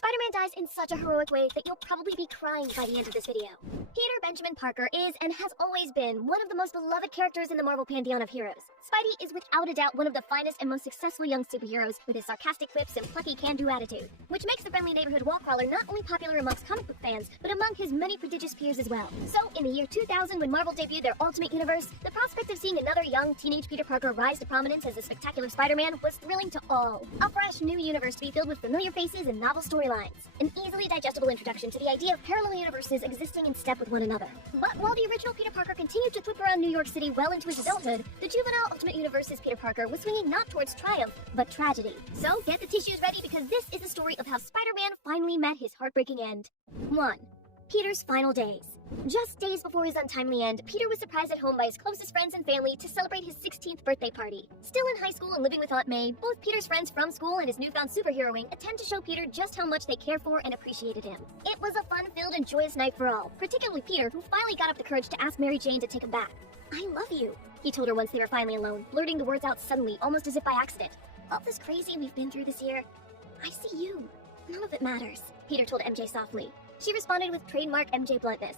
Spider-Man dies in such a heroic way that you'll probably be crying by the end of this video. Peter Benjamin Parker is, and has always been, one of the most beloved characters in the Marvel pantheon of heroes. Spidey is without a doubt one of the finest and most successful young superheroes, with his sarcastic quips and plucky can-do attitude, which makes the friendly neighborhood wall crawler not only popular amongst comic book fans, but among his many prodigious peers as well. So, in the year 2000, when Marvel debuted their Ultimate Universe, the prospect of seeing another young teenage Peter Parker rise to prominence as a spectacular Spider-Man was thrilling to all. A fresh new universe to be filled with familiar faces and novel storylines. An easily digestible introduction to the idea of parallel universes existing in step with one another. But while the original Peter Parker continued to thwip around New York City well into his adulthood, the juvenile Ultimate Universe's Peter Parker was swinging not towards triumph, but tragedy. So get the tissues ready, because this is the story of how Spider-Man finally met his heartbreaking end. 1. Peter's final days. Just days before his untimely end, Peter was surprised at home by his closest friends and family to celebrate his 16th birthday party. Still in high school and living with Aunt May, both Peter's friends from school and his newfound superheroing attend to show Peter just how much they cared for and appreciated him. It was a fun-filled and joyous night for all, particularly Peter, who finally got up the courage to ask Mary Jane to take him back. "I love you," he told her once they were finally alone, blurting the words out suddenly, almost as if by accident. "All this crazy we've been through this year, I see you. None of it matters," Peter told MJ softly. She responded with trademark MJ bluntness.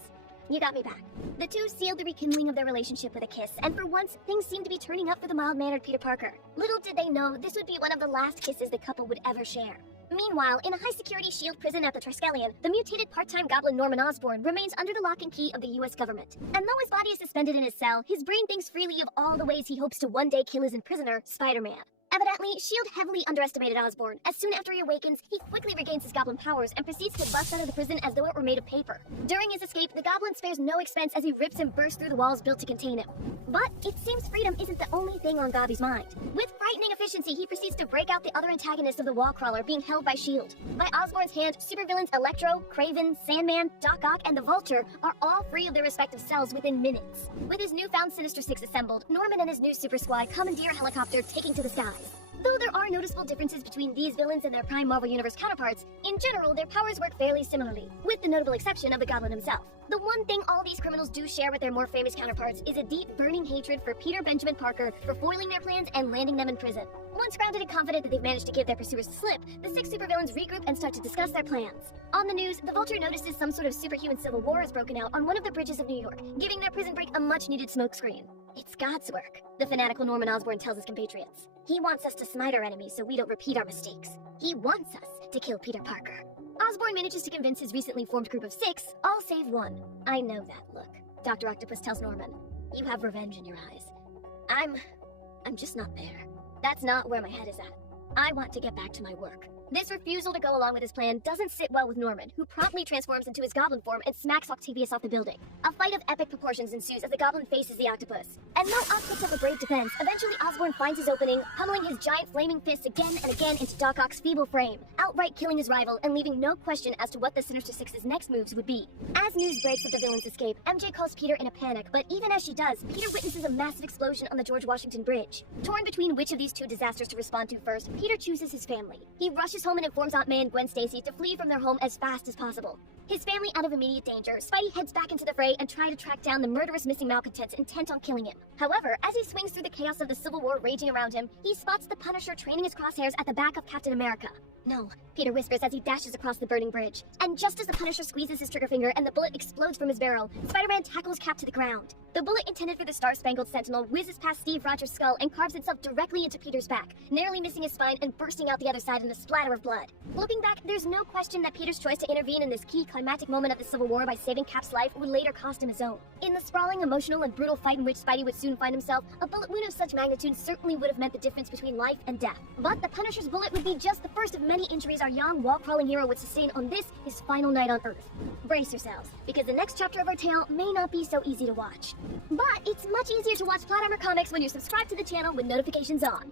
"You got me back." The two sealed the rekindling of their relationship with a kiss, and for once, things seemed to be turning up for the mild-mannered Peter Parker. Little did they know this would be one of the last kisses the couple would ever share. Meanwhile, in a high-security SHIELD prison at the Triskelion, the mutated part-time goblin Norman Osborn remains under the lock and key of the US government. And though his body is suspended in his cell, his brain thinks freely of all the ways he hopes to one day kill his imprisoner, Spider-Man. Evidently, S.H.I.E.L.D. heavily underestimated Osborn, as soon after he awakens, he quickly regains his goblin powers and proceeds to bust out of the prison as though it were made of paper. During his escape, the goblin spares no expense as he rips and bursts through the walls built to contain him. But it seems freedom isn't the only thing on Gobby's mind. With frightening efficiency, he proceeds to break out the other antagonists of the wall crawler being held by S.H.I.E.L.D. By Osborn's hand, supervillains Electro, Kraven, Sandman, Doc Ock, and the Vulture are all free of their respective cells within minutes. With his newfound Sinister Six assembled, Norman and his new super squad commandeer a helicopter taking to the skies. Though there are noticeable differences between these villains and their prime Marvel Universe counterparts, in general their powers work fairly similarly, with the notable exception of the Goblin himself. The one thing all these criminals do share with their more famous counterparts is a deep, burning hatred for Peter Benjamin Parker for foiling their plans and landing them in prison. Once grounded and confident that they've managed to give their pursuers the slip, the six supervillains regroup and start to discuss their plans. On the news, the Vulture notices some sort of superhuman civil war has broken out on one of the bridges of New York, giving their prison break a much-needed smokescreen. "It's God's work," the fanatical Norman Osborn tells his compatriots. "He wants us to smite our enemies so we don't repeat our mistakes. He wants us to kill Peter Parker." Osborn manages to convince his recently formed group of six, all save one. "I know that look," Dr. Octopus tells Norman. "You have revenge in your eyes. I'm just not there. That's not where my head is at. I want to get back to my work." This refusal to go along with his plan doesn't sit well with Norman, who promptly transforms into his goblin form and smacks Octavius off the building. A fight of epic proportions ensues as the goblin faces the octopus. And though Ock puts up a brave defense, eventually Osborn finds his opening, pummeling his giant flaming fists again and again into Doc Ock's feeble frame, outright killing his rival and leaving no question as to what the Sinister Six's next moves would be. As news breaks of the villain's escape, MJ calls Peter in a panic, but even as she does, Peter witnesses a massive explosion on the George Washington Bridge. Torn between which of these two disasters to respond to first, Peter chooses his family. He rushes home and informs Aunt May and Gwen Stacy to flee from their home as fast as possible. His family out of immediate danger, Spidey heads back into the fray and tries to track down the murderous missing malcontents intent on killing him. However, as he swings through the chaos of the Civil War raging around him, he spots the Punisher training his crosshairs at the back of Captain America. "No," Peter whispers as he dashes across the burning bridge. And just as the Punisher squeezes his trigger finger and the bullet explodes from his barrel, Spider-Man tackles Cap to the ground. The bullet intended for the Star-Spangled Sentinel whizzes past Steve Rogers' skull and carves itself directly into Peter's back, narrowly missing his spine and bursting out the other side in a splatter of blood. Looking back, there's no question that Peter's choice to intervene in this key climactic moment of the Civil War by saving Cap's life would later cost him his own. In the sprawling, emotional, and brutal fight in which Spidey would soon find himself, a bullet wound of such magnitude certainly would have meant the difference between life and death. But the Punisher's bullet would be just the first of many injuries our young, wall-crawling hero would sustain on this, his final night on Earth. Brace yourselves, because the next chapter of our tale may not be so easy to watch. But it's much easier to watch Plot Armor Comics when you're subscribed to the channel with notifications on.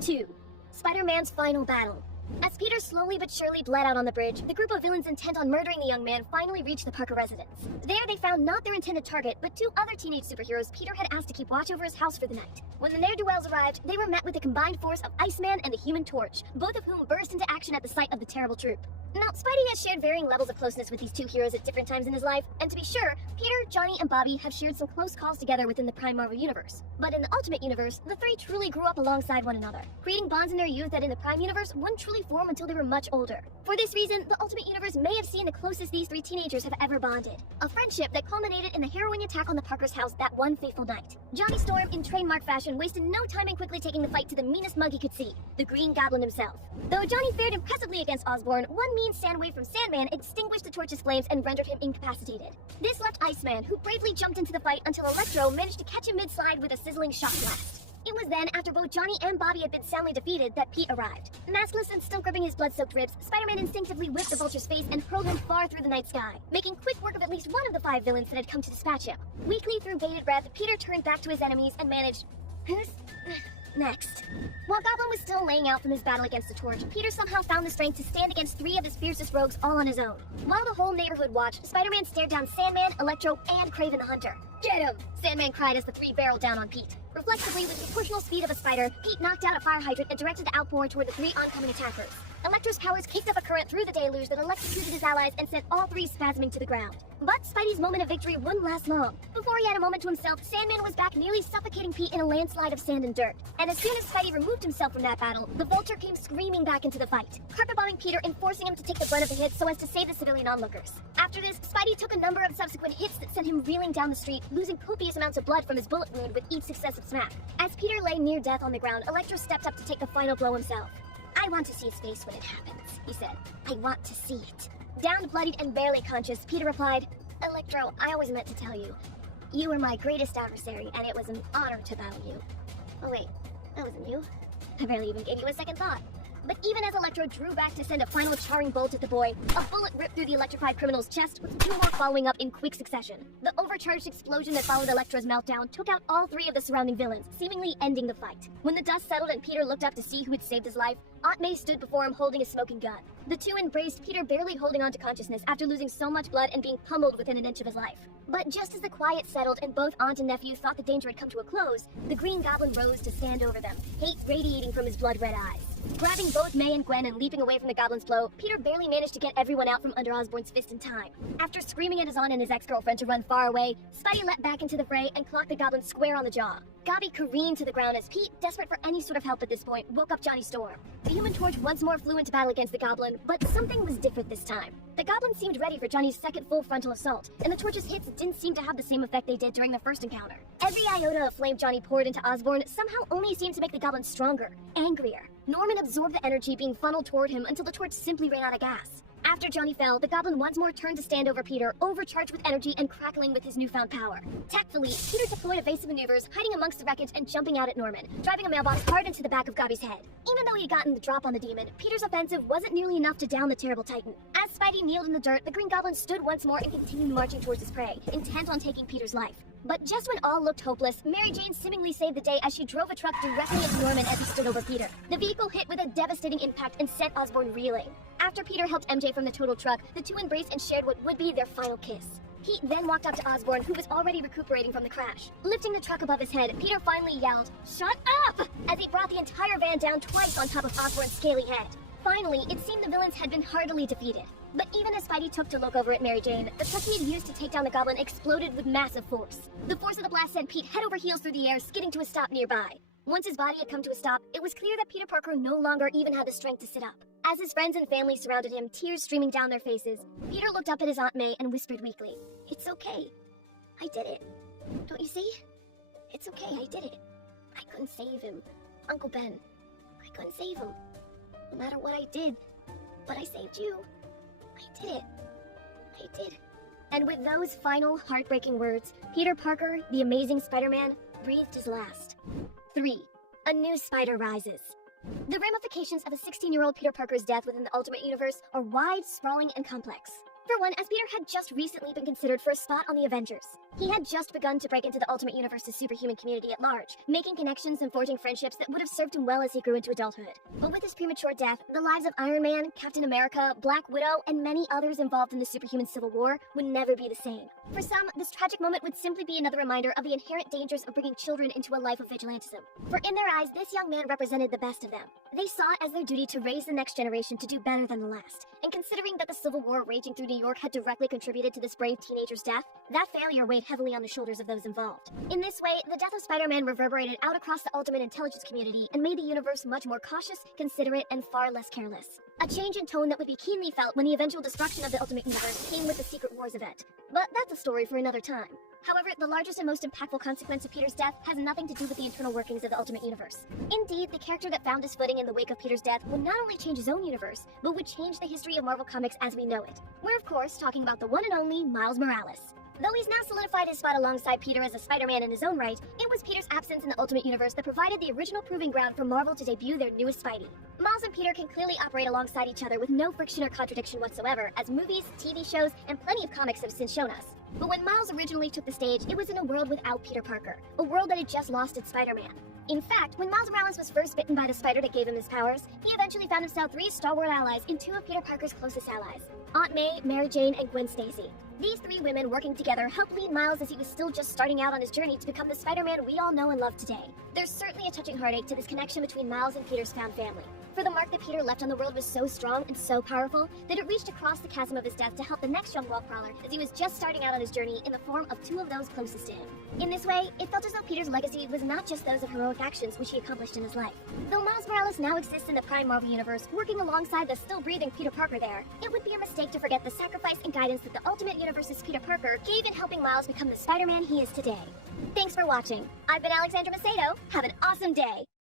2. Spider-Man's final battle. As Peter slowly but surely bled out on the bridge, the group of villains intent on murdering the young man finally reached the Parker residence. There they found not their intended target, but two other teenage superheroes Peter had asked to keep watch over his house for the night. When the ne'er-do-wells arrived, they were met with the combined force of Iceman and the Human Torch, both of whom burst into action at the sight of the terrible troop. Now, Spidey has shared varying levels of closeness with these two heroes at different times in his life, and to be sure, Peter, Johnny, and Bobby have shared some close calls together within the Prime Marvel Universe. But in the Ultimate Universe, the three truly grew up alongside one another, creating bonds in their youth that in the Prime Universe wouldn't truly really form until they were much older. For this reason, the Ultimate Universe may have seen the closest these three teenagers have ever bonded. A friendship that culminated in the harrowing attack on the Parkers' house that one fateful night. Johnny Storm, in trademark fashion, wasted no time in quickly taking the fight to the meanest mug he could see, the Green Goblin himself. Though Johnny fared impressively against Osborn, one mean sand wave from Sandman extinguished the torch's flames and rendered him incapacitated. This left Iceman, who bravely jumped into the fight until Electro managed to catch him mid-slide with a sizzling shock blast. It was then, after both Johnny and Bobby had been soundly defeated, that Pete arrived. Maskless and still gripping his blood-soaked ribs, Spider-Man instinctively whipped the Vulture's face and hurled him far through the night sky, making quick work of at least one of the 5 villains that had come to dispatch him. Weakly through bated breath, Peter turned back to his enemies and managed... Who's... next? While Goblin was still laying out from his battle against the Torch, Peter somehow found the strength to stand against 3 of his fiercest rogues all on his own. While the whole neighborhood watched, Spider-Man stared down Sandman, Electro, and Kraven the Hunter. "Get him!" Sandman cried as the 3 barreled down on Pete. Reflexively, with the proportional speed of a spider, Pete knocked out a fire hydrant and directed the outpour toward the 3 oncoming attackers. Electro's powers kicked up a current through the deluge that electrocuted his allies and sent all 3 spasming to the ground. But Spidey's moment of victory wouldn't last long. Before he had a moment to himself, Sandman was back, nearly suffocating Pete in a landslide of sand and dirt. And as soon as Spidey removed himself from that battle, the Vulture came screaming back into the fight, carpet-bombing Peter and forcing him to take the brunt of the hits so as to save the civilian onlookers. After this, Spidey took a number of subsequent hits that sent him reeling down the street, losing copious amounts of blood from his bullet wound with each successive smack. As Peter lay near death on the ground, Electro stepped up to take the final blow himself. "I want to see his face when it happens," he said. "I want to see it." Downed, bloodied, and barely conscious, Peter replied, "Electro, I always meant to tell you. You were my greatest adversary, and it was an honor to battle you." Oh wait, that wasn't you. I barely even gave you a second thought. But even as Electro drew back to send a final charring bolt at the boy, a bullet ripped through the electrified criminal's chest, with 2 more following up in quick succession. The overcharged explosion that followed Electro's meltdown took out all 3 of the surrounding villains, seemingly ending the fight. When the dust settled and Peter looked up to see who had saved his life, Aunt May stood before him holding a smoking gun. The 2 embraced, Peter barely holding on to consciousness after losing so much blood and being pummeled within an inch of his life. But just as the quiet settled and both aunt and nephew thought the danger had come to a close, the Green Goblin rose to stand over them, hate radiating from his blood-red eyes. Grabbing both May and Gwen and leaping away from the Goblin's blow, Peter barely managed to get everyone out from under Osborn's fist in time. After screaming at his aunt and his ex-girlfriend to run far away, Spidey leapt back into the fray and clocked the Goblin square on the jaw. Gobby careened to the ground as Pete, desperate for any sort of help at this point, woke up Johnny Storm. The Human Torch once more flew into battle against the Goblin, but something was different this time. The Goblin seemed ready for Johnny's second full frontal assault, and the Torch's hits didn't seem to have the same effect they did during the first encounter. Every iota of flame Johnny poured into Osborn somehow only seemed to make the Goblin stronger, angrier. Norman absorbed the energy being funneled toward him until the Torch simply ran out of gas. After Johnny fell, the Goblin once more turned to stand over Peter, overcharged with energy and crackling with his newfound power. Tactfully, Peter deployed evasive maneuvers, hiding amongst the wreckage and jumping out at Norman, driving a mailbox hard into the back of Gobby's head. Even though he'd gotten the drop on the demon, Peter's offensive wasn't nearly enough to down the terrible Titan. As Spidey kneeled in the dirt, the Green Goblin stood once more and continued marching towards his prey, intent on taking Peter's life. But just when all looked hopeless, Mary Jane seemingly saved the day as she drove a truck directly into Norman as he stood over Peter. The vehicle hit with a devastating impact and sent Osborn reeling. After Peter helped MJ from the total truck, the 2 embraced and shared what would be their final kiss. Pete then walked up to Osborn, who was already recuperating from the crash. Lifting the truck above his head, Peter finally yelled, "Shut up!" as he brought the entire van down twice on top of Osborn's scaly head. Finally, it seemed the villains had been heartily defeated. But even as Spidey took to look over at Mary Jane, the truck he had used to take down the Goblin exploded with massive force. The force of the blast sent Pete head over heels through the air, skidding to a stop nearby. Once his body had come to a stop, it was clear that Peter Parker no longer even had the strength to sit up. As his friends and family surrounded him, tears streaming down their faces, Peter looked up at his Aunt May and whispered weakly, "It's okay. I did it. Don't you see? It's okay, I did it. I couldn't save him. Uncle Ben, I couldn't save him. No matter what I did, but I saved you. I did it. I did." And with those final heartbreaking words, Peter Parker, the Amazing Spider-Man, breathed his last. 3. A new spider rises. The ramifications of a 16-year-old Peter Parker's death within the Ultimate Universe are wide, sprawling, and complex. For one, as Peter had just recently been considered for a spot on the Avengers. He had just begun to break into the Ultimate Universe's superhuman community at large, making connections and forging friendships that would have served him well as he grew into adulthood. But with his premature death, the lives of Iron Man, Captain America, Black Widow, and many others involved in the superhuman Civil War would never be the same. For some, this tragic moment would simply be another reminder of the inherent dangers of bringing children into a life of vigilantism. For in their eyes, this young man represented the best of them. They saw it as their duty to raise the next generation to do better than the last. And considering that the Civil War raging through New York had directly contributed to this brave teenager's death, that failure weighed heavily on the shoulders of those involved. In this way, the death of Spider-Man reverberated out across the Ultimate Intelligence community and made the universe much more cautious, considerate, and far less careless. A change in tone that would be keenly felt when the eventual destruction of the Ultimate Universe came with the Secret Wars event. But that's a story for another time. However, the largest and most impactful consequence of Peter's death has nothing to do with the internal workings of the Ultimate Universe. Indeed, the character that found his footing in the wake of Peter's death would not only change his own universe, but would change the history of Marvel Comics as we know it. We're of course talking about the one and only Miles Morales. Though he's now solidified his spot alongside Peter as a Spider-Man in his own right, it was Peter's absence in the Ultimate Universe that provided the original proving ground for Marvel to debut their newest Spidey. Miles and Peter can clearly operate alongside each other with no friction or contradiction whatsoever, as movies, TV shows, and plenty of comics have since shown us. But when Miles originally took the stage, it was in a world without Peter Parker, a world that had just lost its Spider-Man. In fact, when Miles Morales was first bitten by the spider that gave him his powers, he eventually found himself 3 stalwart allies in 2 of Peter Parker's closest allies, Aunt May, Mary Jane, and Gwen Stacy. These 3 women working together helped lead Miles as he was still just starting out on his journey to become the Spider-Man we all know and love today. There's certainly a touching heartache to this connection between Miles and Peter's found family. For the mark that Peter left on the world was so strong and so powerful that it reached across the chasm of his death to help the next young wall crawler as he was just starting out on his journey in the form of 2 of those closest to him. In this way, it felt as though Peter's legacy was not just those of heroic actions which he accomplished in his life. Though Miles Morales now exists in the Prime Marvel Universe, working alongside the still-breathing Peter Parker there, it would be a mistake to forget the sacrifice and guidance that the Ultimate Universe's Peter Parker gave in helping Miles become the Spider-Man he is today. Thanks for watching. I've been Alexandra Macedo. Have an awesome day!